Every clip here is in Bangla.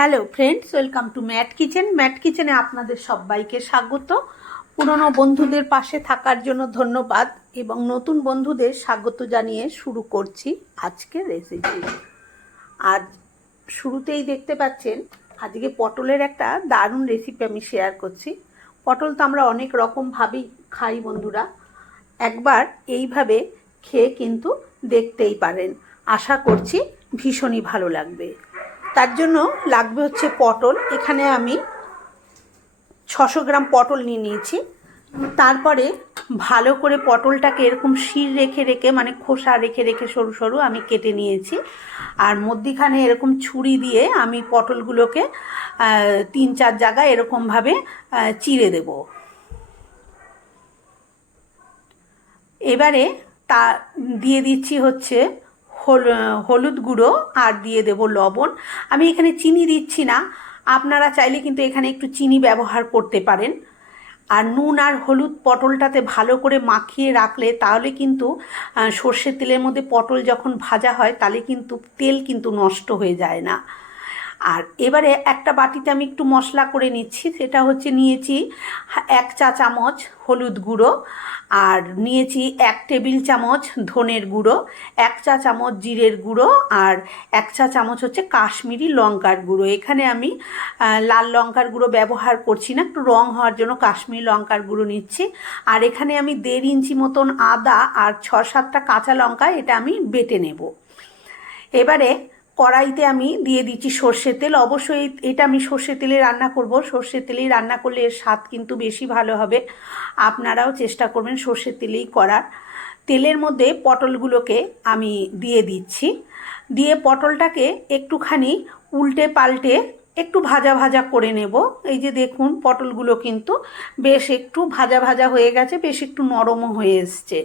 Hello friends welcome to Matt kitchen Matt কিচেনে আপনাদের সবাইকে স্বাগত। পুরনো বন্ধুদের পাশে থাকার জন্য ধন্যবাদ এবং নতুন বন্ধুদের স্বাগত জানিয়ে শুরু করছি আজকের রেসিপি আজ শুরুতেই দেখতে পাচ্ছেন, আজকে পটলের একটা দারুণ রেসিপি আমি শেয়ার করছি। পটল তো আমরা অনেক রকমভাবেই খাই, বন্ধুরা। একবার এইভাবে খেয়ে কিন্তু দেখতেই পারেন। আশা করছি ভীষণই ভালো লাগবে। তার জন্য লাগবে হচ্ছে পটল। এখানে আমি ছশো গ্রাম পটল নিয়ে নিয়েছি। তারপরে ভালো করে পটলটাকে এরকম শির রেখে রেখে মানে খোসা রেখে রেখে সরু সরু আমি কেটে নিয়েছি। আর মধ্যিখানে এরকম ছুরি দিয়ে আমি পটলগুলোকে তিন চার জায়গায় এরকমভাবে চিড়ে দেব। এবারে তা দিয়ে দিচ্ছি হচ্ছে হলুদ গুঁড়ো আর দিয়ে দেব লবণ। আমি এখানে চিনি দিচ্ছি না। আপনারা চাইলে কিন্তু এখানে একটু চিনি ব্যবহার করতে পারেন। আর নুন আর হলুদ পটলটাতে ভালো করে মাখিয়ে রাখলে তাহলে কিন্তু সর্ষের তেলের মধ্যে পটল যখন ভাজা হয় তাহলে কিন্তু তেল কিন্তু নষ্ট হয়ে যায় না। আর এবারে একটা বাটিতে আমি একটু মশলা করে নিচ্ছি, সেটা হচ্ছে নিয়েছি এক চা চামচ হলুদ গুঁড়ো আর নিয়েছি এক টেবিল চামচ ধনের গুঁড়ো, এক চা চামচ জিরের গুঁড়ো আর এক চা চামচ হচ্ছে কাশ্মীরি লঙ্কার গুঁড়ো। এখানে আমি লাল লঙ্কার গুঁড়ো ব্যবহার করছি না, একটু রং হওয়ার জন্য কাশ্মীরি লঙ্কার গুঁড়ো নিচ্ছি। আর এখানে আমি দেড় ইঞ্চি মতন আদা আর ছ সাতটা কাঁচা লঙ্কা, এটা আমি বেটে নেব। এবারে কড়াইতে আমি দিয়ে দিচ্ছি সর্ষের তেল। অবশ্যই এটা আমি সর্ষের তেলে রান্না করব। সর্ষের তেলেই রান্না করলে এর স্বাদ কিন্তু বেশি ভালো হবে। আপনারাও চেষ্টা করবেন সর্ষের তেলেই করার। তেলের মধ্যে পটলগুলোকে আমি দিয়ে দিচ্ছি। দিয়ে পটলটাকে একটুখানি উল্টে পাল্টে একটু ভাজা ভাজা করে নেব। এই যে দেখুন, পটলগুলো কিন্তু বেশ একটু ভাজা ভাজা হয়ে গেছে, বেশ একটু নরমও হয়ে এসছে।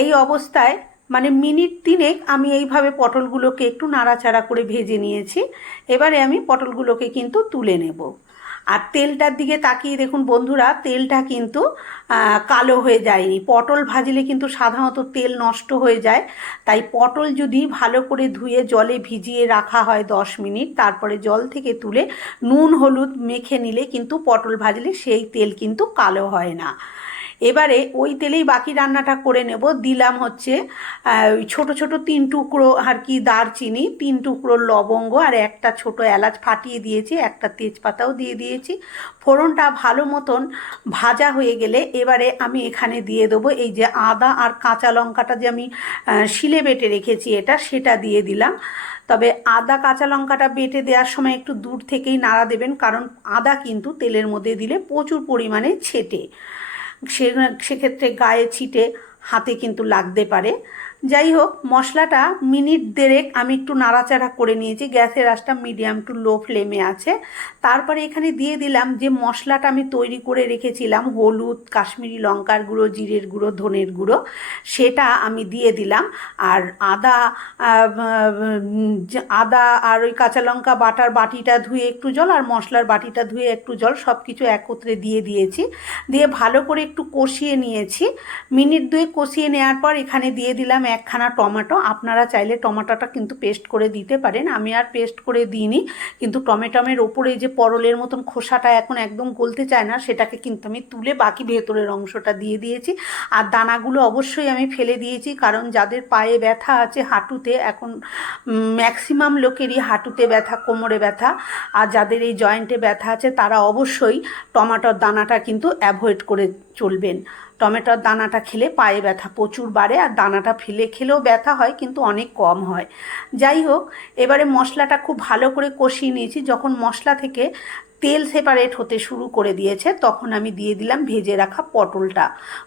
এই অবস্থায় মানে মিনিট তিনেক আমি এইভাবে পটলগুলোকে একটু নাড়াচাড়া করে ভেজে নিয়েছি। এবারে আমি পটলগুলোকে কিন্তু তুলে নেব। আর তেলটার দিকে তাকিয়ে দেখুন বন্ধুরা, তেলটা কিন্তু কালো হয়ে যায়নি। পটল ভাজলে কিন্তু সাধারণত তেল নষ্ট হয়ে যায়। তাই পটল যদি ভালো করে ধুয়ে জলে ভিজিয়ে রাখা হয় দশ মিনিট, তারপরে জল থেকে তুলে নুন, হলুদ মেখে নিলে কিন্তু পটল ভাজলে সেই তেল কিন্তু কালো হয় না। এবারে ওই তেলেই বাকি রান্নাটা করে নেব। দিলাম হচ্ছে ছোট ছোট তিন টুকরো আর কি দারচিনি, তিন টুকরো লবঙ্গ আর একটা ছোট এলাচ ফাটিয়ে দিয়েছি, একটা তেজপাতাও দিয়ে দিয়েছি। ফোড়নটা ভালো মতন ভাজা হয়ে গেলে এবারে আমি এখানে দিয়ে দেবো এই যে আদা আর কাঁচা লঙ্কাটা যে আমি শিলে বেটে রেখেছি এটা, সেটা দিয়ে দিলাম। তবে আদা কাঁচা লঙ্কাটা বেটে দেওয়ার সময় একটু দূর থেকেই নাড়া দেবেন, কারণ আদা কিন্তু তেলের মধ্যে দিলে প্রচুর পরিমাণে ছেটে। সে সেক্ষেত্রে গায়ে ছিটে হাতে কিন্তু লাগতে পারে। যাই হোক মশলাটা মিনিট দেড়েক আমি একটু নাড়াচাড়া করে নিয়েছি। গ্যাসের আঁচটা মিডিয়াম টু লো ফ্লেমে আছে। তারপরে এখানে দিয়ে দিলাম যে মশলাটা আমি তৈরি করে রেখেছিলাম, হলুদ, কাশ্মীরি লঙ্কার গুঁড়ো, জিরের গুঁড়ো, ধনের গুঁড়ো, সেটা আমি দিয়ে দিলাম। আর আদা আদা আর ওই কাঁচা লঙ্কা বাটার বাটিটা ধুয়ে একটু জল আর মশলার বাটিটা ধুয়ে একটু জল সব কিছু একত্রে দিয়ে দিয়েছি। দিয়ে ভালো করে একটু কষিয়ে নিয়েছি। মিনিট দুয়ে কষিয়ে নেওয়ার পর এখানে দিয়ে দিলাম একখানা টমেটো, আপনারা চাইলে টমেটোটা কিন্তু পেস্ট করে দিতে পারেন। আমি আর পেস্ট করে দিইনি, কিন্তু টমেটোমের ওপরে যে পরলের মতন খোসাটা এখন একদম গলতে চায় না, সেটাকে কিন্তু আমি তুলে বাকি ভেতরের অংশটা দিয়ে দিয়েছি। আর দানাগুলো অবশ্যই আমি ফেলে দিয়েছি, কারণ যাদের পায়ে ব্যথা আছে হাঁটুতে, এখন ম্যাক্সিমাম লোকেরই হাঁটুতে ব্যথা, কোমরে ব্যথা। আর যাদের এই জয়েন্টে ব্যথা আছে, তারা অবশ্যই টমাটোর দানাটা কিন্তু অ্যাভয়েড করে চলবেন। টমেটোর দানাটা খেলে পায়ে ব্যথা প্রচুর বাড়ে আর দানাটা ফেলে খেলেও ব্যথা হয়, কিন্তু অনেক কম হয়। যাই হোক, এবারে মশলাটা খুব ভালো করে কষিয়ে নিয়েছি। যখন মশলা থেকে তেল সেপারেট হতে শুরু করে দিয়েছে, তখন আমি দিয়ে দিলাম ভেজে রাখা পটলটা।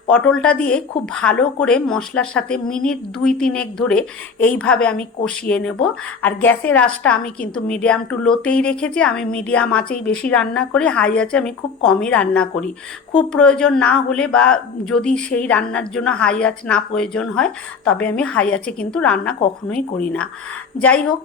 পটলটা দিয়ে খুব ভালো করে মশলার সাথে মিনিট দুই তিনেক ধরে এইভাবে আমি কষিয়ে নেব। আর গ্যাসের আঁচটা আমি কিন্তু মিডিয়াম টু লোতেই রেখেছি, আমি মিডিয়াম আঁচেই বেশি রান্না করি, হাই আছে আমি খুব কমই রান্না করি। খুব প্রয়োজন না হলে বা যদি সেই রান্নার জন্য হাই আঁচ না প্রয়োজন হয়, তবে আমি হাই আঁচে কিন্তু রান্না কখনোই করি না। যাই হোক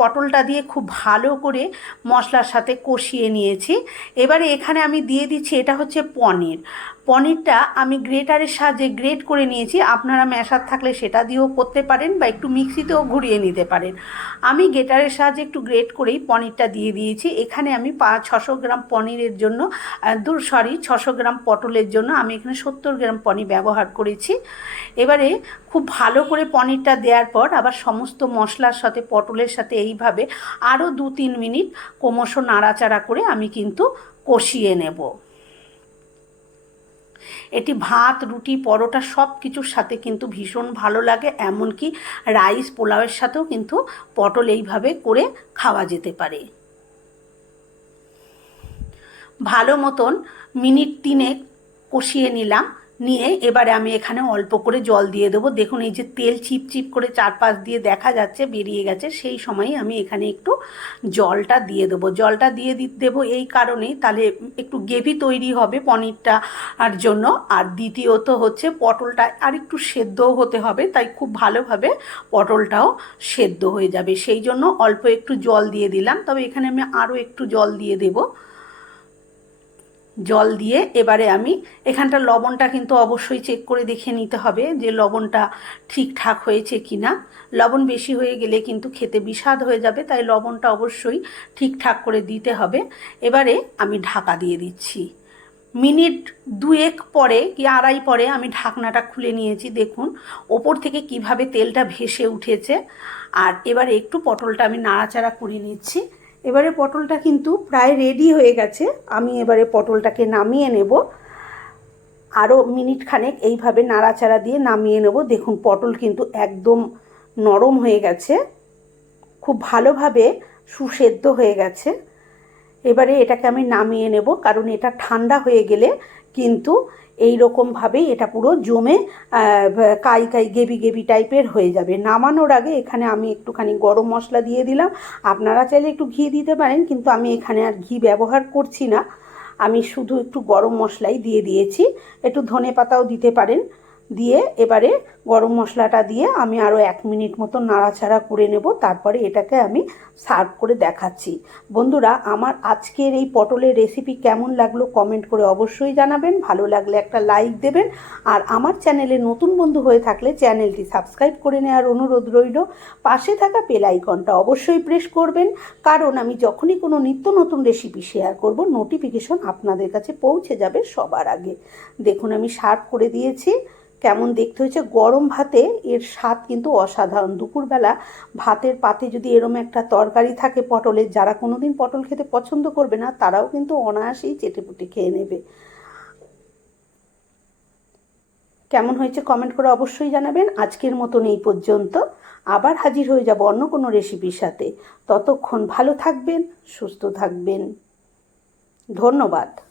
পটলটা দিয়ে খুব ভালো করে মশলার সাথে কষিয়ে নিয়েছি। এবারে এখানে আমি দিয়ে দিচ্ছি, এটা হচ্ছে পনির। পনিরটা আমি গ্রেটারের সাহায্যে গ্রেট করে নিয়েছি। আপনারা ম্যাশার থাকলে সেটা দিয়েও করতে পারেন বা একটু মিক্সিতেও ঘুরিয়ে নিতে পারেন। আমি গ্রেটারের সাহায্যে একটু গ্রেট করেই পনিরটা দিয়ে দিয়েছি। এখানে আমি পাঁচ ছশো গ্রাম পনিরের জন্য দূর, সরি, ছশো গ্রাম পটলের জন্য আমি এখানে সত্তর গ্রাম পনির ব্যবহার করেছি। এবারে খুব ভালো করে পনিরটা দেওয়ার পর আবার সমস্ত মশলার সাথে পটলের সাথে এইভাবে আরও দু তিন মিনিট ক্রমশ নাড়াচাড়া করে আমি কিন্তু কষিয়ে নেব। এটি ভাত, রুটি, পরোটা সব কিছুর সাথে কিন্তু ভীষণ ভালো লাগে, এমনকি রাইস পোলাওয়ের সাথেও কিন্তু পটল এইভাবে করে খাওয়া যেতে পারে। ভালো মতন মিনিট তিনেক কষিয়ে নিলাম। নিয়ে এবারে আমি এখানে অল্প করে জল দিয়ে দেবো। দেখুন, এই যে তেল চিপচিপ করে চারপাশ দিয়ে দেখা যাচ্ছে, বেরিয়ে গেছে, সেই সময়ই আমি এখানে একটু জলটা দিয়ে দেবো। জলটা দিয়ে দেবো এই কারণেই, তাহলে একটু গ্রেভি তৈরি হবে পনিরটা আর জন্য। আর দ্বিতীয়ত হচ্ছে পটলটা আর একটু সেদ্ধও হতে হবে, তাই খুব ভালোভাবে পটলটাও সেদ্ধ হয়ে যাবে। সেই জন্য অল্প একটু জল দিয়ে দিলাম। তবে এখানে আমি আরও একটু জল দিয়ে দেবো। জল দিয়ে এবারে আমি এখানটা লবণটা কিন্তু অবশ্যই চেক করে দেখে নিতে হবে যে লবণটা ঠিকঠাক হয়েছে কি না লবণ বেশি হয়ে গেলে কিন্তু খেতে বিষাদ হয়ে যাবে, তাই লবণটা অবশ্যই ঠিকঠাক করে দিতে হবে। এবারে আমি ঢাকা দিয়ে দিচ্ছি। মিনিট দুয়েক পরে কি আড়াই পরে আমি ঢাকনাটা খুলে নিয়েছি, দেখুন ওপর থেকে কীভাবে তেলটা ভেসে উঠেছে। আর এবারে একটু পটলটা আমি নাড়াচাড়া করে নিচ্ছি। এবারে পটলটা কিন্তু প্রায় রেডি হয়ে গেছে। আমি এবারে পটলটাকে নামিয়ে নেব। আরও মিনিট খানেক এইভাবে নাড়াচাড়া দিয়ে নামিয়ে নেব। দেখুন, পটল কিন্তু একদম নরম হয়ে গেছে। খুব ভালোভাবে সুসেদ্ধ হয়ে গেছে। এবারে এটাকে আমি নামিয়ে নেব, কারণ এটা ঠান্ডা হয়ে গেলে কিন্তু এই রকমভাবেই এটা পুরো জমে কাই কাই গেবি গেবি টাইপের হয়ে যাবে। নামানোর আগে এখানে আমি একটুখানি গরম মশলা দিয়ে দিলাম। আপনারা চাইলে একটু ঘি দিতে পারেন, কিন্তু আমি এখানে আর ঘি ব্যবহার করছি না। আমি শুধু একটু গরম মশলাই দিয়ে দিয়েছি। একটু ধনে পাতাও দিতে পারেন। দিয়ে এবারে গরম মশলাটা দিয়ে আমি আরও এক মিনিট মতো নাড়াচাড়া করে নেব। তারপরে এটাকে আমি সার্ভ করে দেখাচ্ছি। বন্ধুরা, আমার আজকের এই পটলের রেসিপি কেমন লাগল কমেন্ট করে অবশ্যই জানাবেন। ভালো লাগলে একটা লাইক দেবেন। আর আমার চ্যানেলে নতুন বন্ধু হয়ে থাকলে চ্যানেলটি সাবস্ক্রাইব করে নেওয়ার অনুরোধ রইল। পাশে থাকা বেল আইকনটা অবশ্যই প্রেস করবেন। কারণ আমি যখনই কোনো নিত্য নতুন রেসিপি শেয়ার করব নোটিফিকেশন আপনাদের কাছে পৌঁছে যাবে সবার আগে। দেখুন, আমি সার্ভ করে দিয়েছি। কেমন দেখতে হয়েছে? গরম ভাতে এর স্বাদ কিন্তু অসাধারণ। দুপুরবেলা ভাতের পাতে যদি এরম একটা তরকারি থাকে পটলের, যারা কোনোদিন পটল খেতে পছন্দ করবে না, তারাও কিন্তু অনায়াসেই চেটেপুটে খেয়ে নেবে। কেমন হয়েছে কমেন্ট করে অবশ্যই জানাবেন। আজকের মতন এই পর্যন্ত। আবার হাজির হয়ে যাব অন্য কোনো রেসিপির সাথে। ততক্ষণ ভালো থাকবেন, সুস্থ থাকবেন। ধন্যবাদ।